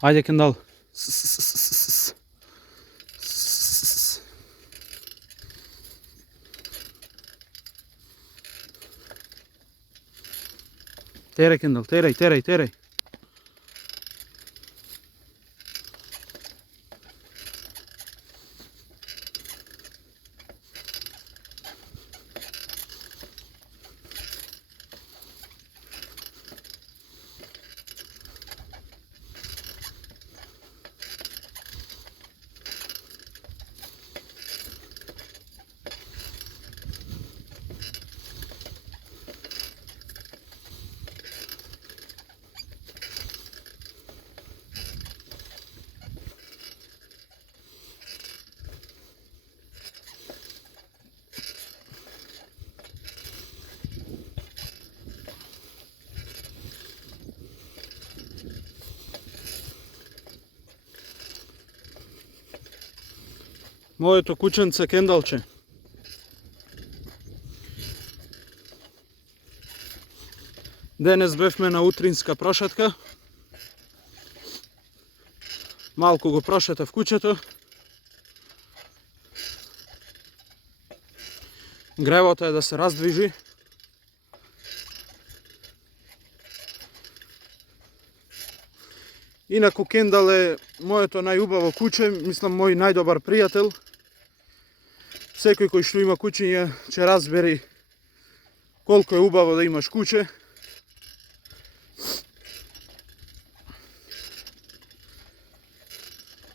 Ајде, Кендал. Терај, Кендал, терај. Моето кученце Кендалче. Денес бевме на утринска прошетка. Малку го прошетав кучето. Гревото е да се раздвижи. Инаку Кендал е моето најубаво куче, мислам мој најдобар пријател. Секој кој што има кучиња ќе разбери колку е убаво да имаш куче.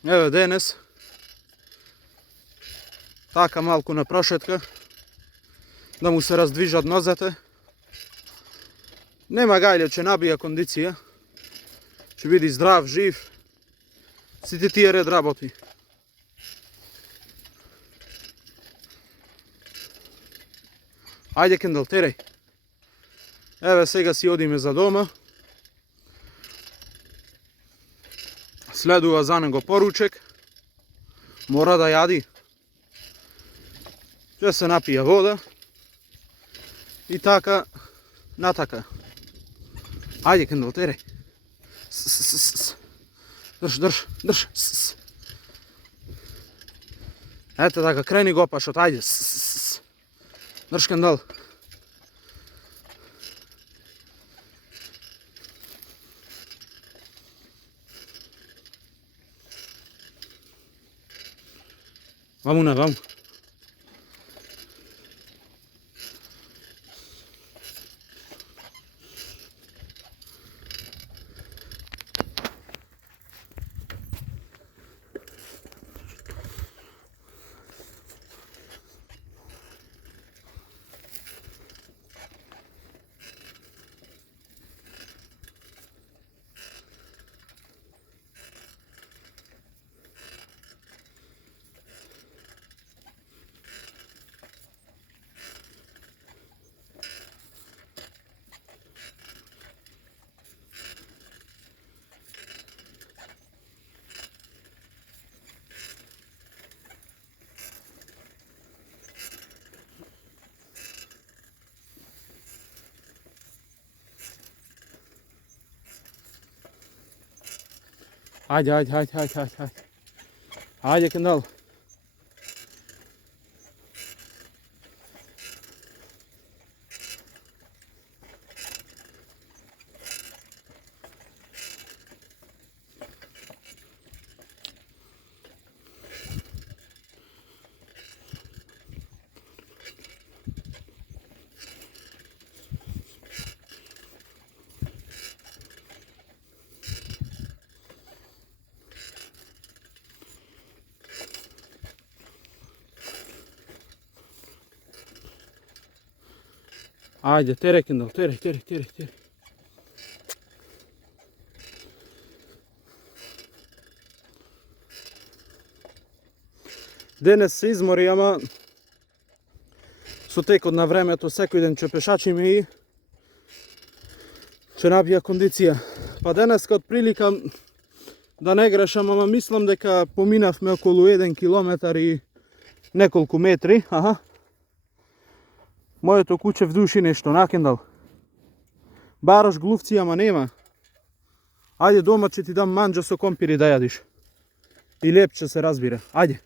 Еве денес така малку на прошетка да му се раздвижат нозете. Нема гајле, ќе набија кондиција. Ќе биде здрав, жив. Сите тие ред работи. Ајде, Кендал, терај. Еве сега си одиме за дома. Следува за него поручек. Мора да јади. Ќе се напија вода. И така, натака. Ајде, Кендал, терај. Држ. Ете така, крени го пашот, ајде. Држ, Кендал. Ваму. Ајде. Ајде, Кендал. Ајде, терај, Кендал, терај. Денес се измори, ама со текот на времето секој ден ќе пешачиме и ќе набија кондиција. Па денеска од прилика да не грешам, ама мислам дека поминавме околу 1 километар и неколку метри. Моето куче вдуши нешто, на, Кендал? Бараш глувци, ама нема. Ајде дома ќе ти дам манџа со компири да јадиш. И леп ќе се разбира. Ајде.